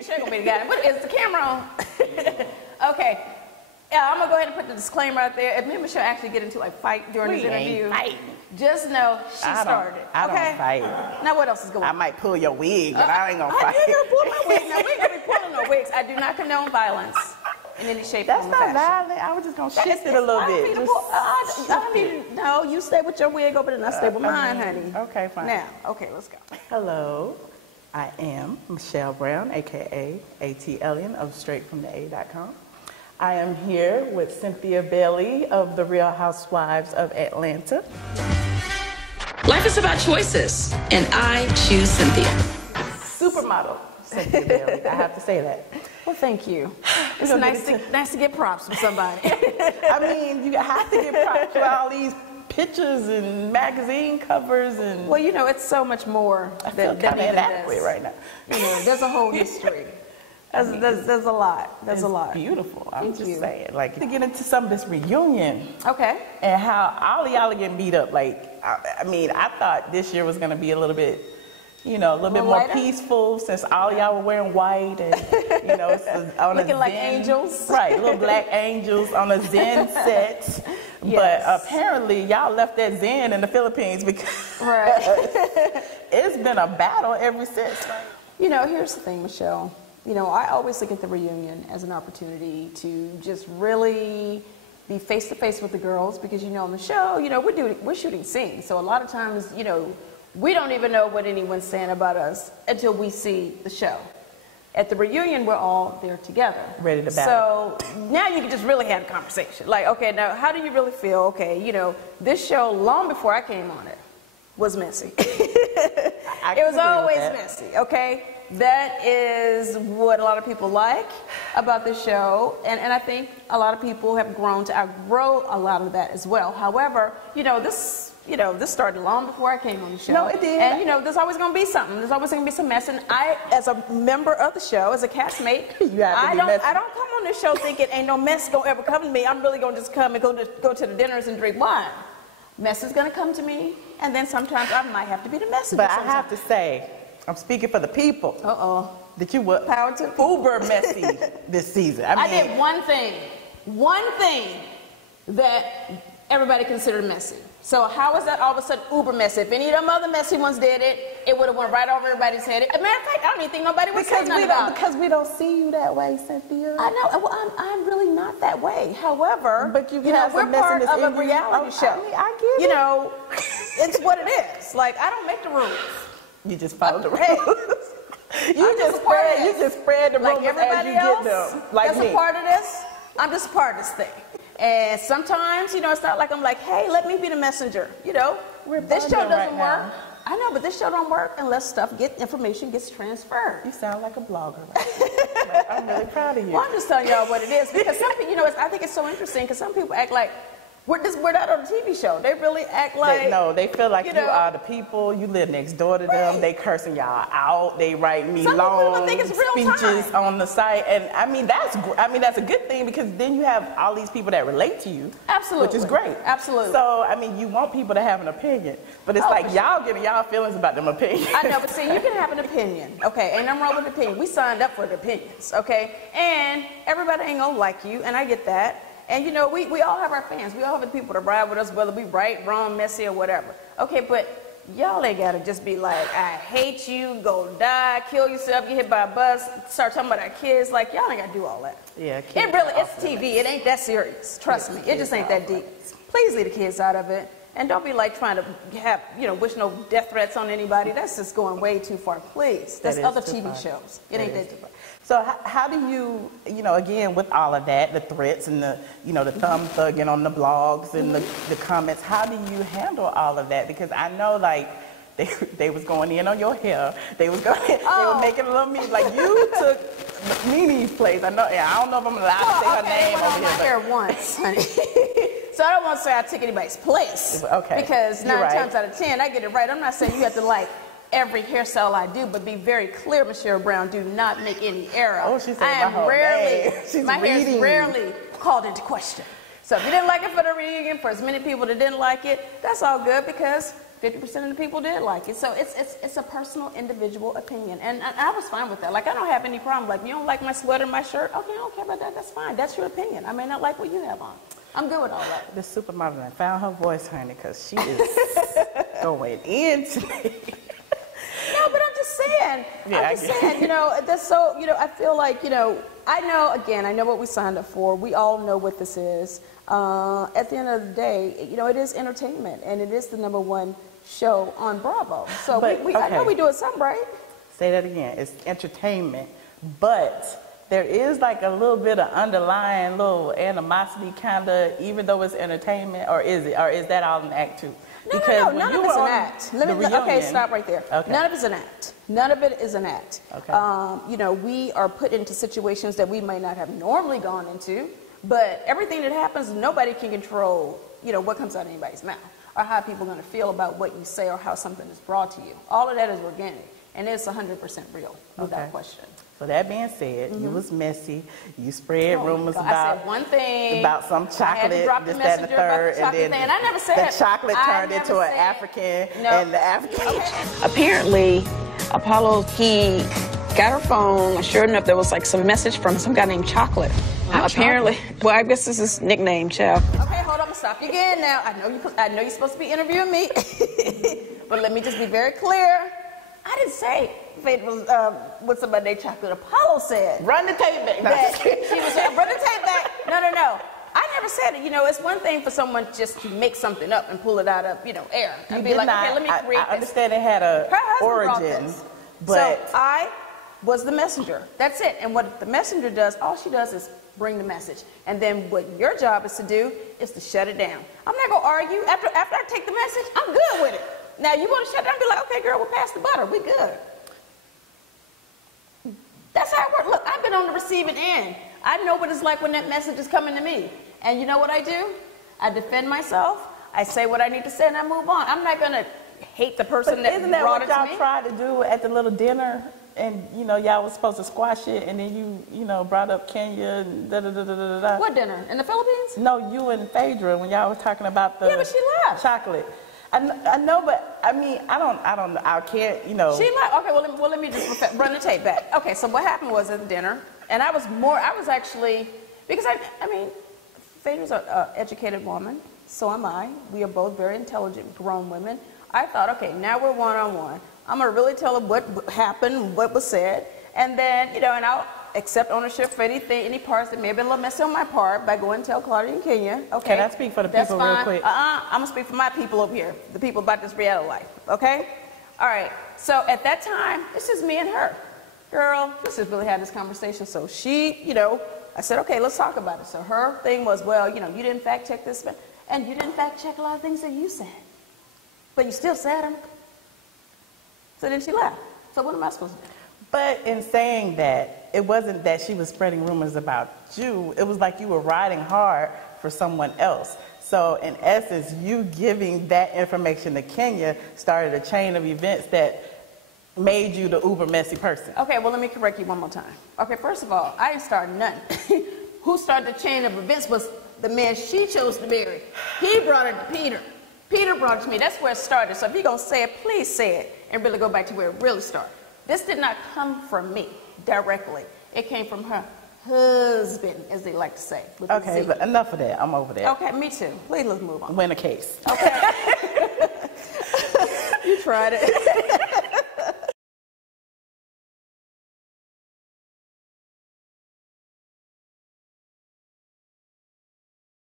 Michelle gonna be the guy. But is the camera on? Okay. Yeah, I'm gonna go ahead and put the disclaimer out there. If me and Michelle actually get into a fight during this interview, just know she started. I don't fight. Now what else is going on? I might pull your wig, but I ain't gonna fight. I ain't gonna pull my wig. Now we ain't gonna be pulling no wigs. I do not condone violence in any shape or form. That's not violent. I was just gonna shift it a little bit. No, you stay with your wig over there and I stay with mine, honey. Okay, fine. Now, okay, let's go. Hello, I am Michelle Brown, aka ATLien of StraightFromTheA.com. I am here with Cynthia Bailey of the Real Housewives of Atlanta. Life is about choices, and I choose Cynthia. Supermodel Cynthia Bailey. I have to say that. Well, thank you. It's nice to get props from somebody. I mean, you have to get props for all these pictures and magazine covers and. Well, you know, it's so much more than inadequate right now. You know, there's a whole history. There's a lot. There's a lot. Beautiful. I'm just saying. Like, to get into some of this reunion. Okay. And how all of y'all are getting beat up. Like, I mean, I thought this year was going to be a little bit, you know, a little bit more peaceful since all y'all were wearing white and, you know, on looking like angels. Right, little black angels on a Zen set. Yes. But apparently y'all left that Zen in the Philippines because it's been a battle ever since. You know, here's the thing, Michelle. You know, I always look at the reunion as an opportunity to just really be face to face with the girls because, you know, on the show, you know, we're shooting scenes. So a lot of times, you know, we don't even know what anyone's saying about us until we see the show. At the reunion, we're all there together. Ready to battle. So now you can just really have a conversation. Like, okay, now how do you really feel? Okay, you know, this show, long before I came on it, was messy. It was always messy, okay? That is what a lot of people like about the show, and I think a lot of people have grown to outgrow a lot of that as well. However, you know, this started long before I came on the show. No, it did. And, you know, there's always going to be something. There's always going to be some mess, and I, as a member of the show, as a castmate, I don't come on this show thinking ain't no mess going to ever come to me. I'm really going to just come and go to the dinners and drink wine. Mess is going to come to me, and then sometimes I might have to be the messenger. But I have to say, I'm speaking for the people. That you were uber messy this season. I did one thing that everybody considered messy. So how is that all of a sudden uber messy? If any of them other messy ones did it, it would have went right over everybody's head. As a matter of fact, I don't even think nobody would say nothing about it. Because we don't see you that way, Cynthia. I know. Well, I'm really not that way. However, but you know, we're part of a reality show. I mean, I get it. You know, it's what it is. Like, I don't make the rules. You just follow the rules. You just spread the rumors like everybody as you else, get them. Like that's a part of this. I'm just a part of this thing. And sometimes, you know, it's not like I'm like, hey, let me be the messenger. You know, this show doesn't work. I know, but this show don't work unless information gets transferred. You sound like a blogger. Right? I'm really proud of you. Well, I'm just telling y'all what it is because some people, you know, I think it's so interesting because some people act like we're not on a TV show. They really act like they feel like you are the people. You live next door to them. They cursing y'all out. They write me long speeches on the site, and I mean that's a good thing because then you have all these people that relate to you. Absolutely, which is great. Absolutely. So I mean, you want people to have an opinion, but it's like y'all getting y'all feelings about them opinions. I know, but see, you can have an opinion, okay? Ain't nothing wrong with opinion. We signed up for the opinions, okay? And everybody ain't gonna like you, and I get that. And, you know, we all have our fans. We all have the people that ride with us, whether we right, wrong, messy, or whatever. Okay, but y'all ain't got to just be like, I hate you, go die, kill yourself, get hit by a bus, start talking about our kids. Like, y'all ain't got to do all that. Yeah, it's TV. It ain't that serious. Trust me. It just ain't that deep. Please leave the kids out of it. And don't be like trying to have, you know, wish no death threats on anybody. That's just going way too far. Please. That's other TV shows. It ain't that too far. So how do you, you know, again, with all of that, the threats and the, you know, the thumb thugging on the blogs and the comments, how do you handle all of that? Because I know, like, they was going in on your hair. They were making a little mean. Like, you took Nene's place. I don't know if I'm allowed to say her name over here. I was here once, honey. So I don't want to say I took anybody's place. Okay. Because 9 times out of 10, I get it right. I'm not saying you have to like every hairstyle I do, but be very clear, Michelle Brown, do not make any error. Oh, she's saying my hair is rarely called into question. So if you didn't like it for the reunion, for as many people that didn't like it, that's all good because 50% of the people did like it. So it's a personal, individual opinion. And I was fine with that. Like, I don't have any problem. Like, you don't like my sweater, my shirt? Okay, I don't care about that. That's fine. That's your opinion. I may not like what you have on. I'm good with all that. The supermodel, I found her voice, honey, because she is going in today. No, but I'm just saying. I'm just saying, you know, that's so, you know, I feel like, you know, I know what we signed up for. We all know what this is. At the end of the day, you know, it is entertainment, and it is the #1 show on Bravo. So I know we do it some right. Say that again. It's entertainment, but there is like a little bit of underlying little animosity, kind of, even though it's entertainment, or is it? Or is that all an act too? No, none of it's an act. Okay, stop right there. Okay. None of it's an act. None of it is an act. Okay. You know, we are put into situations that we might not have normally gone into, but everything that happens, nobody can control, you know, what comes out of anybody's mouth, or how people are going to feel about what you say, or how something is brought to you. All of that is organic, and it's 100% real, without question. So that being said, you was messy. You spread rumors I said one thing about some chocolate, this, that, and the third, and then I never said the chocolate turned into an African, and the African. Apparently, Apollo, he got her phone, and sure enough, there was like some message from some guy named Chocolate. Apparently, well, I guess this is his nickname, child. Okay, hold on, I'm gonna stop you again now. I know you're supposed to be interviewing me, but let me just be very clear. I didn't say Faith was with somebody named Chocolate. Apollo said. Run the tape back. That she was run the tape back. No. I never said it. You know, it's one thing for someone just to make something up and pull it out of, you know, air. And be like, okay, let me create I understand it had a origin, but so I was the messenger. That's it. And what the messenger does, all she does is bring the message. And then what your job is to do is to shut it down. I'm not gonna argue. After I take the message, I'm good with it. Now you want to shut down and be like, okay, girl, we'll pass the butter. We good. That's how it works. Look, I've been on the receiving end. I know what it's like when that message is coming to me. And you know what I do? I defend myself. I say what I need to say, and I move on. I'm not going to hate the person that brought it to me. Isn't that what y'all tried to do at the little dinner? And, you know, y'all was supposed to squash it, and then you know, brought up Kenya and da-da-da-da-da-da. What dinner? In the Philippines? No, you and Phaedra, when y'all was talking about the but she left. Chocolate. I know, but I mean, I don't know. I can't, you know. She left. Okay, well, let me just run the tape back. Okay, so what happened was at the dinner, and I was actually, because I mean, Phaedra's an educated woman, so am I. We are both very intelligent, grown women. I thought, okay, now we're one-on-one. I'm going to really tell her what happened, what was said, and then, you know, and I'll accept ownership for any parts that may have been a little messy on my part by going to tell Claudia and Kenya. Okay. Can I speak for the people real quick? I'm going to speak for my people over here, the people about this reality life, okay? All right, so at that time, it's just me and her. Girl, let's just really have this conversation. So she, you know, I said, okay, let's talk about it. So her thing was, well, you know, you didn't fact check this, and you didn't fact check a lot of things that you said. But you still said them. So then she left. So what am I supposed to do? But in saying that, it wasn't that she was spreading rumors about you. It was like you were riding hard for someone else. So in essence, you giving that information to Kenya started a chain of events that made you the uber messy person. Okay, well, let me correct you one more time. Okay, first of all, I didn't start nothing. Who started the chain of events was the man she chose to marry. He brought it to Peter. Peter brought it to me. That's where it started. So if you're going to say it, please say it and really go back to where it really started. This did not come from me directly. It came from her husband, as they like to say. Okay, but enough of that. I'm over that. Okay, me too. Please, let's move on. Win a case. Okay. You tried it.